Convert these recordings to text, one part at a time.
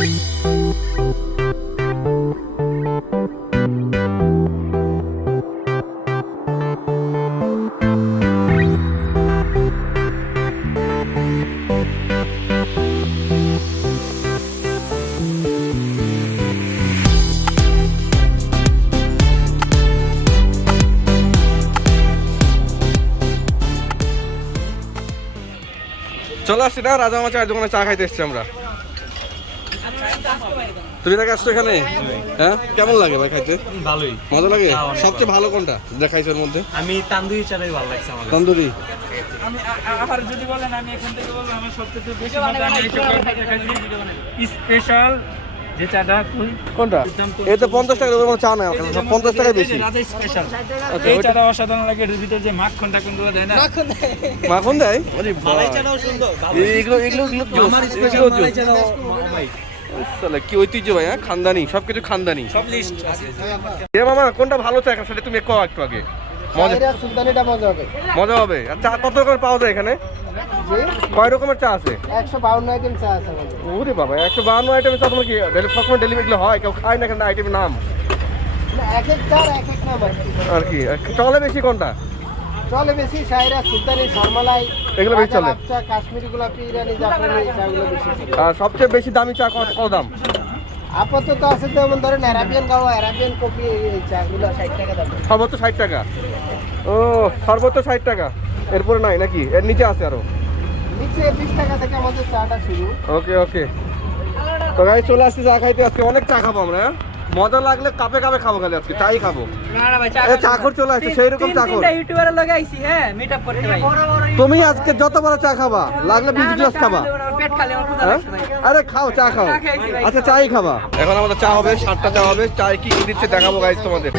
চলে আসছি না রাজামা চায়ের দোকানে চা খাইতে এসছি আমরা। তুমি নাকি আসছো এখানে? হ্যাঁ, কেমন লাগে ভাই খাইতে? ভালোই, মজা লাগে। সবচেয়ে ভালো কোনটা দেখাইছো এর মধ্যে? আমি তান্দুরি চাটাই ভালো লাগছে আমার। তন্দুরি আমি আবার যদি বলেন আমি এখান থেকে বলবো আমার সবচেয়ে বেশি মজা আমি এই চকলেটটা দেখাইছি স্পেশাল যে চাটা কোনটা? এতে 50 টাকা ওর চা না, 50 টাকা বেশি। রাজা স্পেশাল এই চাটা অসাধারণ লাগে। এর ভিতরে যে মাখনটা কিন্তু দেয় না, মাখন দেয়। আরে মালাই চাটাও সুন্দর। এগুলো আমার স্পেশাল মালাই চাটাও ভাই। সালা কি ঐতিহ্য ভাই, হ্যাঁ খানদানি, সবকিছু খানদানি। সব লিস্ট আছে। এ মামা কোনটা ভালো চা এখন সেটা তুমি কও একটু আগে। মজা সুলতানিটা মজা হবে। মজা হবে। আচ্ছা কত রকমের পাওয়া যায় এখানে? কয় রকমের চা আছে? 152 আইটেম চা আছে আমাদের। ওরে বাবা, 152 আইটেম চা। তোমার কি সবসময় ডেলিভারি হয়? কেউ খায় না কেন আইটেমের নাম? না, এক এক চার এক এক নাম আর কি চলে বেশি কোনটা? চলে বেশি শায়রা, সুলতানি, শর্মালাই, এগুলো বেশি চলে। চা, কাশ্মীরি গোলাপি, ইরানি, জাফরানি চাগুলো বেশি চলে। আর সবচেয়ে বেশি দামি চা কত দাম? আপাতত আছে যেমন ধরেন অ্যারাবিয়ান গাওয়া, অ্যারাবিয়ান কফি, এই চাগুলো 60 টাকা দাম। সর্বোচ্চ 60 টাকা। ও সর্বোচ্চ 60 টাকা, এরপরে নাই নাকি? এর নিচে আছে আরো? নিচে 20 টাকা থেকে আমাদের চাটা শুরু। ওকে ওকে। তো গাইস চলে আসছি চা খাইতে। আজকে অনেক চা খাবো আমরা। মজা লাগলে কাপে কাপে খাবো, খালি আজকে চাই খাবো। না ভাই এ চাকর চলে আসছে, সেই রকম চাকর। তিনটা ইউটিউবারে লাগাইছি, হ্যাঁ মিটআপ করতে ভাই। তুমি আজকে যত বড় চা খাবা, লাগলে 20 গ্লাস খাবা। পেট খালি আমার ক্ষুধা হ্যাঁ? লাগছে ভাই। আরে খাও, চা খাও। চা খাইছি ভাই। আচ্ছা চাই খাবা। এখন আমাদের চা হবে, 7টা চা হবে। চায় কি কি দিচ্ছে দেখাবো গাইস তোমাদের।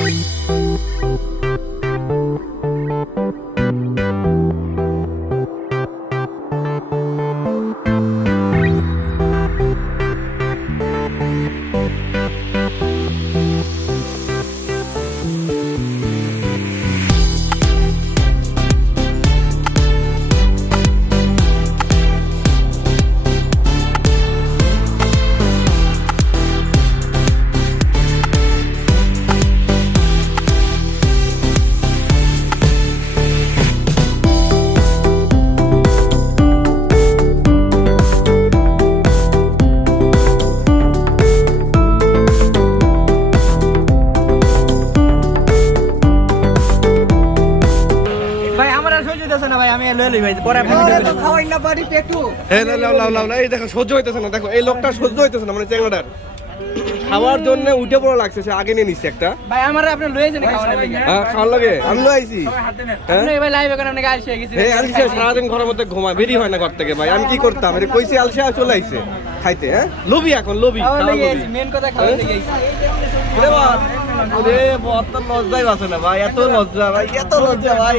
ভাই আমার আর সহ্য হইতাছে না ভাই, আমি লয়ে লই ভাই পরে আপনি ভিডিও করেন। খাওয়াই না বাড়ি পেটু। এই লাও এই দেখো সহ্য হইতেছে না। দেখো এই লোকটা সহ্য হইতেছে না, মানে চ্যাংড়াটার খাওয়ার জন্য উঠে পড়া লাগছে। সে আগে নিয়ে নিচ্ছে একটা। ভাই আমার আপনি লয়ে যান খাওয়ানোর লাগি। হ্যাঁ খাওয়ার লাগে আমি লই আইছি। হ্যাঁ আপনি ভাই লাইভে করেন, আপনি গাড়ি শিখে গেছেন। এই আলসিয়া সারাদিন ঘরের মধ্যে ঘুমায়, বেরি হয় না ঘর থেকে ভাই। আমি কি করতাম? আরে কইছি আলসিয়া চলে আইছে খাইতে। হ্যাঁ লোভি, এখন লোভি, খাওয়া খাওয়া লাগি লোভি। মেন কথা খাওয়া লাগি আইছি। ওরে বাবা, ওরে বত লজ্জাই বাসে না ভাই। এত লজ্জা ভাই, এত লজ্জা ভাই,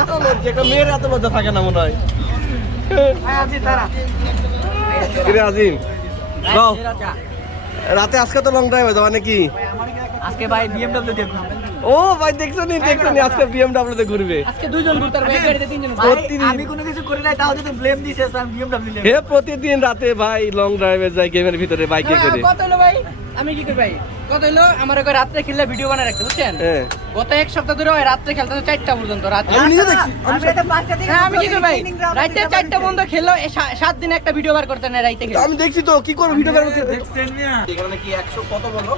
এত লজ্জা। একটা মেয়ের এত লজ্জা থাকে না মনে হয়। ভাই আজি তারা কিরে আজিম, যাও রাতে আজকে তো লং ড্রাইভে যাওয়া নাকি? আজকে ভাই বিএমডব্লিউ দিয়ে ঘুরবেন। ও ভাই দেখছো নি আজকে বিএমডব্লিউ তে ঘুরবে। আজকে দুইজন ঘুরতার ভাই, এক গাড়িতে তিনজন। প্রতিদিন আমি কোনো কিছু করি নাই, তাও যদি ব্লেম দিছে আমি বিএমডব্লিউ নিয়ে। হে প্রতিদিন রাতে ভাই লং ড্রাইভে যাই গেমের ভিতরে বাইকে করে। কত হলো ভাই? আমি কি করি ভাই? কত হলো? আমার ওই রাত্রে খেললে ভিডিও বানায় রাখতে, বুঝছেন? হ্যাঁ গত এক সপ্তাহ ধরে ওই রাত্রে খেলতে 4টা পর্যন্ত রাতে। আমি নিজে দেখছি। হ্যাঁ, আমি কি করি ভাই? রাতে 4টা পর্যন্ত খেললো, 7 দিনে একটা ভিডিও বার করতে না রাইতে খেলে। আমি দেখছি তো কি করব ভিডিও করব। এখানে কি 100 কত বলো?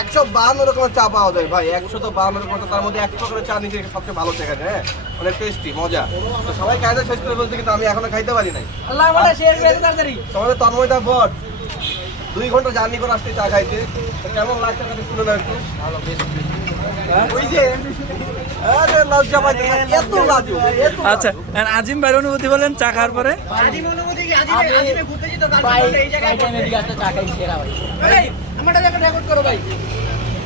152 রকমের চা পাওয়া যায় ভাই। 152 রকমের, তার মধ্যে 100 করে চা নিচে সবচেয়ে ভালো চা খায়। হ্যাঁ অনেক টেস্টি, মজা। তো সবাই খাইতে শেষ করে বলছে, কিন্তু আমি এখনো খাইতে পারি নাই। আল্লাহ আমাদের শেয়ার করে দেন তাড়াতাড়ি। তোমাদের তন্ময়টা বট 2 ঘন্টা জার্নি করে আসতে চা খাইতে। তো কেমন লাগছে আপনাদের শুনে না একটু? ভালো, বেশ। ওই যে আরে লজ্জা পাইতে এত লাজু। আচ্ছা, আর আজিম ভাইয়ের অনুভূতি বলেন চা খাওয়ার পরে? আজিম অনুমতি কি? আজিমে ঘুরতে যেত গার্লফ্রেন্ড এই জায়গায় টাইমে দিকে আসতে চা খাই সেরা ভাই। এই আমারটা একটা রেকর্ড করো ভাই।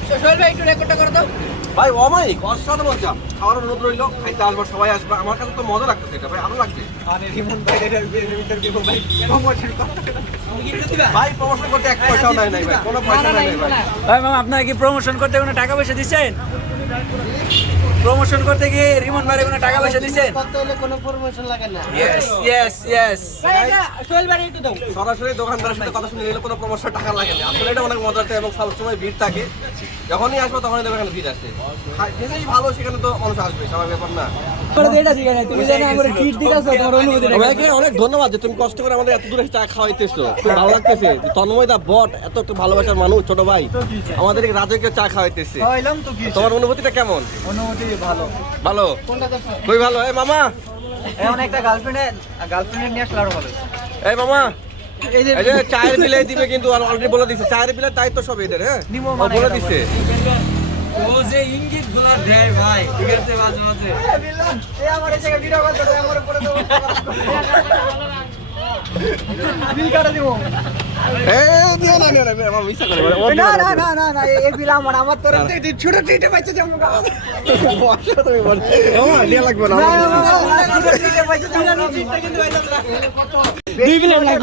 সোহেল ভাই একটু রেকর্ডটা করে দাও। ভাই অমায়িক, অসাধারণ মজা। খাওয়ার অনুরোধ রইল, খাইতে আসবো, সবাই আসবে। আমার কাছে তো মজা লাগতেছে এটা ভাই, ভালো লাগছে। আরে রিমন ভাই এর ভিতর কি ভাই প্রমোশন করতে আমি কি দিবা ভাই প্রমোশন করতে 1 পয়সাও নাই ভাই, কোনো পয়সা নাই ভাই। ভাই মামা আপনারা কি প্রমোশন করতে কোনো টাকা পয়সা দিচ্ছেন? প্রমোশন করতে গিয়ে রিমন ভাই কোনো টাকা পয়সা দিয়েছেন? করতে হলে কোনো প্রমোশন লাগে না। ইয়েস ভাই এটা সোহেল ভাই একটু দাও সরাসরি দোকানদারের সাথে কথা শুনে নিলে কোনো প্রমোশন টাকা লাগে না। আসলে এটা অনেক মজার এবং সবসময় ভিড় থাকে। যখনই আসবো তখনই দেখবে এখানে ভিড় আছে। যেখানেই ভালো সেখানে তো মানুষ আসবে, স্বাভাবিক ব্যাপার না। তুমি জানো আমার ট্রিট দিকাছো তোমার অনুমতি তোমাকে অনেক ধন্যবাদ যে তুমি কষ্ট করে আমাদের এত দূরে চা খাওয়াইতেছো। খুব ভালো লাগতেছে। তন্ময় দা বট এত একটা ভালোবাসার মানুষ, ছোট ভাই আমাদের রাজকে চা খাওয়াইতেছে। খাইলাম তো কি তোমার অনুভূতিটা কেমন? অনুমতি ভালো ভালো, খুবই ভালো। এই মামা, এখন একটা গার্লফ্রেন্ড নিয়ে আসলে আরো ভালো এই মামা, এই যে চায়ের বিলাই দিবে কিন্তু অলরেডি বলে দিছে। চায়ের বিলের দায়িত্ব সব এদের। হ্যাঁ ও বলে দিছে। ও যে ইঙ্গিত গুলা দেয় ভাই, ঠিক আছে মাঝে মাঝে। এই আমার এই জায়গা ভিডিও কল করতে আমার উপরে দেবো বিল কাটা দিব এই নিও না মামা মিছা করে বলে। ও না না না না না এই বিল আমার তরফ থেকে ছোট ট্রিটে পাইছে যে আমরা তুমি বল মামা নিয়া লাগবে না। ছোট ট্রিটে পাইছে যে আমরা ট্রিটটা কিন্তু পাইতাম না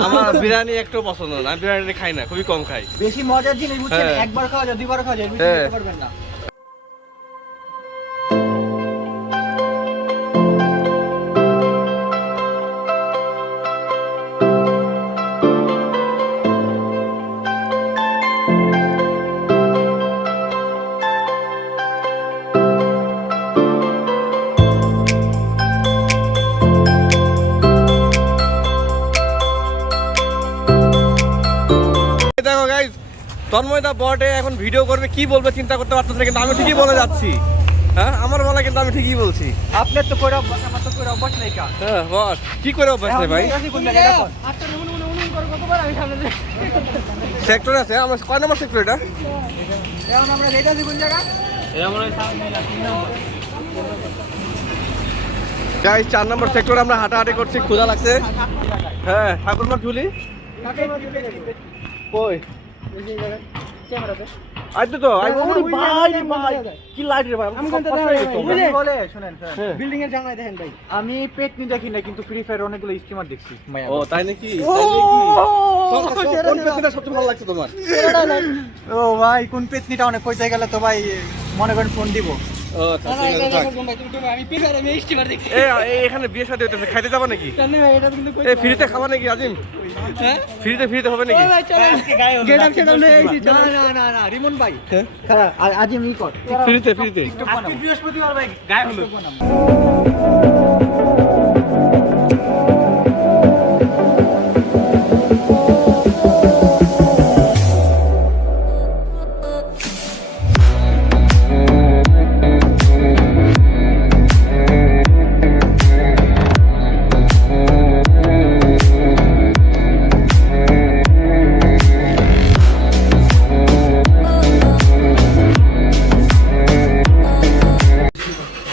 আমার বিরিয়ানি একটু পছন্দ না, বিরিয়ানি খাই না, খুবই কম খাই। বেশি মজার জিনিস বুঝছেন, হ্যাঁ। একবার খাওয়া যায় দুইবার খাওয়া যায় বুঝতে হ্যাঁ। পারবেন না। দেখো গাইস, তন্ময় দা বটে এখন ভিডিও করবে, কি বলবে চিন্তা করতে পারতেছে না, কিন্তু আমি ঠিকই বলে যাচ্ছি। হ্যাঁ আমার বলা কিন্তু আমি ঠিকই বলছি। আপনার তো কইরা অভ্যাস, আমার তো কইরা অভ্যাস নাই কা। হ্যাঁ বস, কি করে অভ্যাস নেই ভাই? সেক্টর আছে আমার, কয় নম্বর সেক্টর এটা? এখন আমরা যাইতাছি কোন জায়গা? গাইস 4 নম্বর সেক্টরে আমরা হাঁটাহাঁটি করছি, ক্ষুধা লাগছে। হ্যাঁ ঠাকুরমার ঝুলি কই? আইতো তো আই ওরে ভাই ভাই কি লাইট রে ভাই, আমি কোনটা বলে শুনেন হ্যাঁ। বিল্ডিং এর জানলায় দেখেন ভাই, আমি পেট নি দেখি না কিন্তু ফ্রি ফায়ার অনেকগুলো স্টিমার দেখছি। ও তাই নাকি? কোন পেছনটা সবচেয়ে ভালো লাগছে তোমার? ও ভাই কোন পেতনিটা অনেক কইতে গেলে তো ভাই মনে করেন ফোন দিব। ও আমি পি ফায়ার আমি স্টিমার দেখছি। এখানে বিয়ে শাদী হইতেছে, খাইতে যাবা নাকি? কেন ভাই এটা কিন্তু এই ফ্রিতে খাবা নাকি আজিম? হ্যাঁ ফ্রিতে হবে নাকি? গেট আপ সেটা নেই। না না না রিমন ভাই খারাপ আজ আমি কর ফ্রিতে আজকে বৃহস্পতিবার ভাই গায়ে হলো।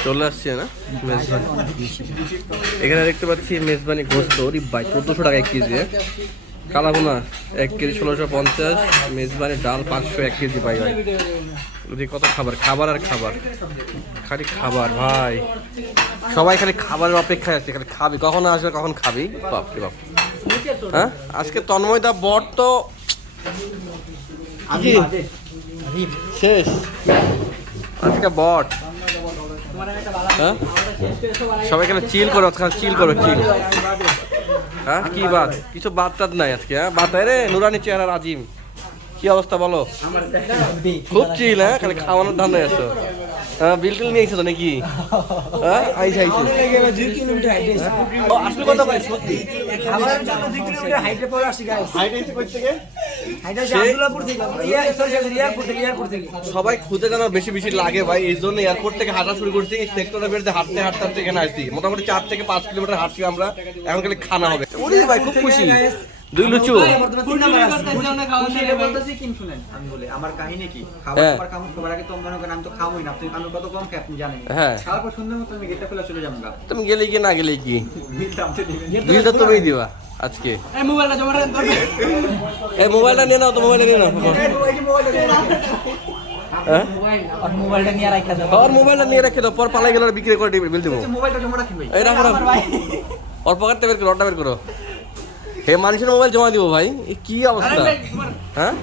চলে আসছে না মেজবানি। এখানে দেখতে পাচ্ছি মেজবানি গোস্ত, ওরে ভাই 1400 টাকা 1 কেজি। কালাভুনা 1 কেজি 1650, মেজবানি ডাল 500 1 কেজি পাই ভাই। কত খাবার আর খাবার, খালি খাবার ভাই। সবাই খালি খাবারের অপেক্ষায় আছে, খালি খাবি, কখন আসবে কখন খাবি। বাপরে বাপ। হ্যাঁ আজকে তন্ময় দা বট তো শেষ, আজকে বট। হ্যাঁ সবাই এখানে চিল করো, চিল করো চিল। হ্যাঁ কি বাদ, কিছু বাদ টাদ নাই আজকে। হ্যাঁ বাদ রে নুরানি চেহারা আজিম, কি অবস্থা বলো? খুব চিল। হ্যাঁ খালি খাওয়ানোর ধান্দায় আছো। হ্যাঁ বিল টিল নিয়ে এসেছো তো নাকি? হ্যাঁ আইসে আসলে কথা ভাই সত্যি খাবারের জন্য 2 কিলোমিটার হাইটে পড়ে আসি গাইস। হাইটে এসে কই থেকে? হাইটে জামদুলাপুর থেকে এয়ারপোর্ট থেকে সবাই খুঁজে যেন বেশি বেশি লাগে ভাই, এই জন্য এয়ারপোর্ট থেকে হাঁটা শুরু করছি। সেক্টরের বেরোতে হাঁটতে হাঁটতে এখানে আসছি, মোটামুটি 4 থেকে 5 কিলোমিটার হাঁটছি আমরা। এখন খালি খানা হবে। ওরে ভাই খুব খুশি। 2 লুচু। আমি বলি আমার কাহিনী কি, হ্যাঁ। খাবার কাম খাবার আগে তো মনে করেন আমি তো খাবোই না, আপনি আমি কত কম খাই আপনি জানেন। হ্যাঁ। তারপর সুন্দর মতো আমি গেটটা খুলে চলে যাবো গা। তুমি গেলে কি না গেলে কি, বিলটা আমতে দিবেন। বিলটা তুমিই দিবা আজকে। এই মোবাইলটা জমা রাখেন তো। এই মোবাইলটা নিয়ে নাও তো, মোবাইলটা নিয়ে নাও। হ্যাঁ আর মোবাইলটা নিয়ে রাখা দাও। ওর মোবাইলটা নিয়ে রেখে দাও, পর পালাই গেলে বিক্রি করে দিবে, বিল দেবো। মোবাইলটা জমা রাখেন ভাই। এই রাখো রাখো। ওর পকেটটা বের করো, ওরটা বের করো। হে মানুষের মোবাইল জমা দিব ভাই, এ কি অবস্থা? হ্যাঁ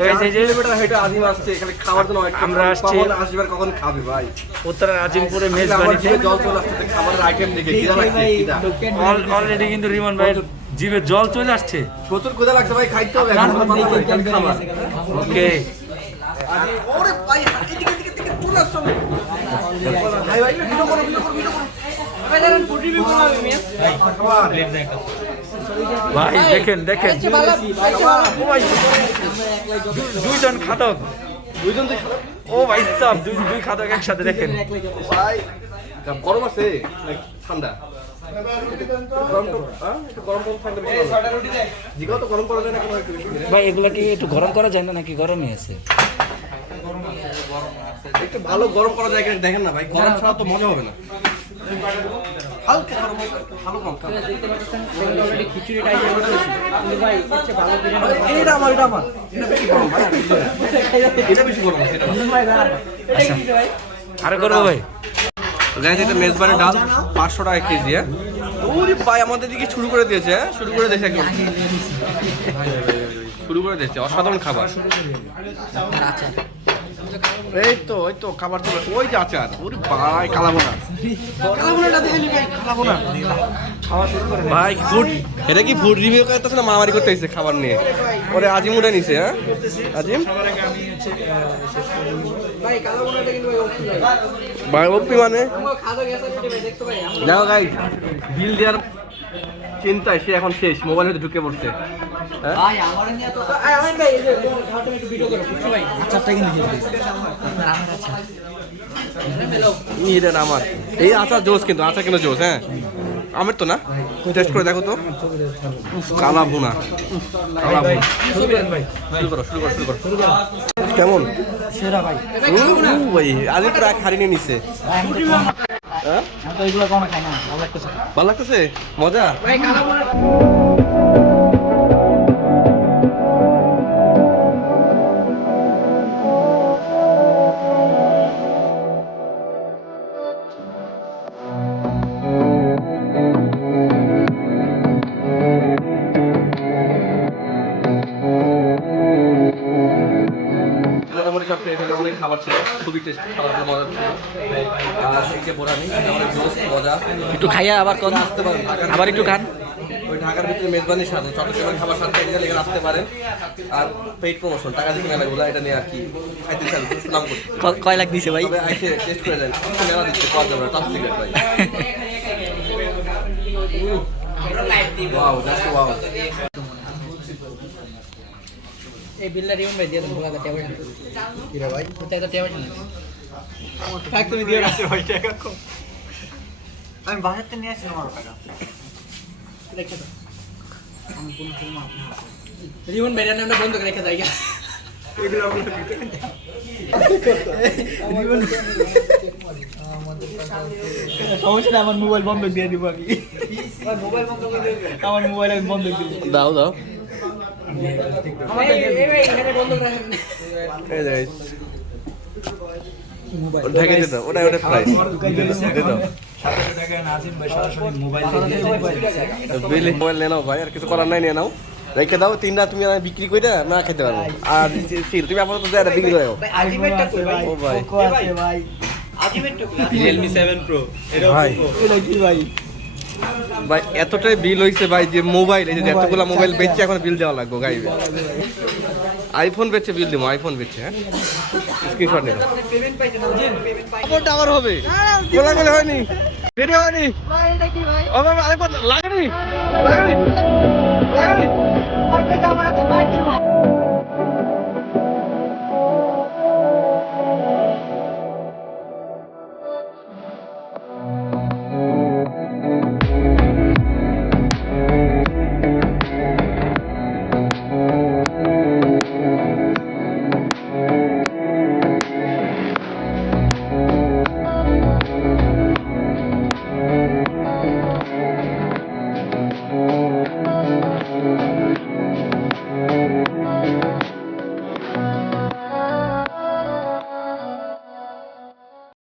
কিলোমিটার হেঁটে আজিম আসছে এখানে খাবার জন্য আমরা আসছি আসবে কখন খাবে ভাই উত্তরা আজিমপুরে মেজবানিতে জল চলে আসছে খাবারের আইটেম দেখে খিদা লাগছে খিদা অলরেডি কিন্তু রিমন ভাইয়ের জিভে জল চলে আসছে। প্রচুর ক্ষুধা লাগছে ভাই খাইতে হবে খাবার ওকে ওরে ভাই এদিকে এদিকে এদিকে চলে আসছো ভাই ভাই ভিডিও করো ভাই দাঁড়ান ফুড রিভিউ করবো আমি মিয়া ভাই দেখেন দেখেন ও ভাই দুইজন খাদক দুইজন তো ও ভাই সব দুই খাদক একসাথে দেখেন ভাই গরম আছে নাকি ঠান্ডা গরম তো একটু গরম ঠান্ডা বেশি জিগাও তো গরম করা যায় না কোনো একটু ভাই এগুলা কি একটু গরম করা যায় না নাকি গরমই আছে? একটু ভালো গরম করা যায় কিনা দেখেন না ভাই গরম ছাড়া তো মজা হবে না হালকা গরম ভালো গরম দেখতে পাচ্ছেন অলরেডি খিচুড়ি টাইপের হচ্ছে কিন্তু ভাই হচ্ছে ভালো বিরিয়ানি এটা আমার এটা বেশি গরম ভাই এটা বেশি গরম আছে এটা কি ভাই আরে করবো ভাই গাইস এটা মেজবানি ডাল 500 টাকা কেজি হ্যাঁ ওরে ভাই আমাদের দিকে শুরু করে দিয়েছে হ্যাঁ শুরু করে দিয়েছে একদম শুরু করে দিয়েছে অসাধারণ খাবার এই তো খাবার চলে ওই যে আচার ওরে ভাই কালাবোনা দেখে ভাই কালাবোনা খাওয়া শুরু করে ভাই ফুড এটা কি ফুড রিভিউ করতেছ না মারামারি করতে এসেছে খাবার নিয়ে ওরে আজিম উঠে নিছে হ্যাঁ আজিম ভাই কালাবোনাটা কিন্তু ভাই ওপি মানে আমার খাদক এসে ভাই দেখছো ভাই নাও গাইস বিল দেওয়ার চিন্তায় সে এখন শেষ মোবাইল হতে ঢুকে পড়ছে হ্যাঁ ভাই আমার নিয়ে তো আমেন ভাই এই যে খাওয়াটা একটু ভিডিও করো বুঝছো ভাই আচারটা কিন্তু দিয়ে দিস আপনার আমের আচার এটা আমার এই আচার জোস কিন্তু আচার কিন্তু জোস হ্যাঁ আমের তো না টেস্ট করে দেখো তো উফ কালা ভুনা কালা ভুনা শুরু করো কেমন সেরা ভাই ভাই আজ প্রায় খারি নিয়ে নিছে হ্যাঁ আমি তো এগুলো কম খাই না ভালো লাগতেছে ভালো লাগতেছে মজা ভাই কালাবোনা মোটামুটি সব এখানে অনেক খাবার ছিল খুবই টেস্টি খাবারগুলো মজা ছিল আর এই যে বোরানি আমাদের জোস মজা একটু খাইয়া আবার কোন আসতে পারেন আবার একটু খান ওই ঢাকার ভিতরে মেজবানির সাথে চট্টগ্রামের খাবার সাথে এখানে এখানে আসতে পারেন আর পেইড প্রমোশন টাকা দিয়ে মেলাগুলো এটা নিয়ে আর কি খাইতে চান সুনাম করতে কয় লাখ দিছে ভাই? তবে আইসে টেস্ট করে দেন কিছু মেলা দিচ্ছে পাওয়া যাবে টপ সিক্রেট ভাই ওয়াও জাস্ট ওয়াও এই বিলটা রিমন ভাই দিয়ে দেন বলা দাও টেবিল কি রে ভাই কোথায় তো টেবিল না থাক তুমি দিয়ে রাখছো ভাই টাকা কম আমি বাজার থেকে নিয়ে আসি আমার টাকা রেখে দাও আমি কোন ফিল্ম রিমন ভাই নামটা বন্ধ করে রেখে দাও এগুলো আপনি রিমন সমস্যা আমার মোবাইল বন্ধ দিয়ে দিব আমি মোবাইল বন্ধ করে দিবে আমার মোবাইল আমি বন্ধ দিয়ে দিব দাও দাও এই ভাই এখানে বন্ধ করে রাখেন এই যে ঢেকে দিতে ওটা ফ্রাই দে দাও বিলি মোবাইল নিয়ে নাও ভাই আর কিছু করার নাই নিয়ে নাও রেখে দাও তিনটা তুমি বিক্রি করে না খেতে পারবো আর ফিল তুমি আপাতত যা বিক্রি করো ভাই আলটিমেটটা কই ভাই ও ভাই কোকো আছে ভাই আলটিমেটটা কই Realme 7 Pro ভাই এটা কি ভাই ভাই এতটাই বিল হইছে ভাই যে মোবাইল এই যে এতগুলা মোবাইল বেচছে এখন বিল দেওয়া লাগবে গাইবে আইফোন বেচছে বিল দেবো আইফোন বেচছে হ্যাঁ স্ক্রিনশট নিও পেমেন্ট পাইছে না পেমেন্ট পাই খবরটা আবার হবে গোলাগুলি হয়নি ভিডিও হয়নি ভাই এটা কি ভাই ও বাবা আরেকবার লাগেনি লাগেনি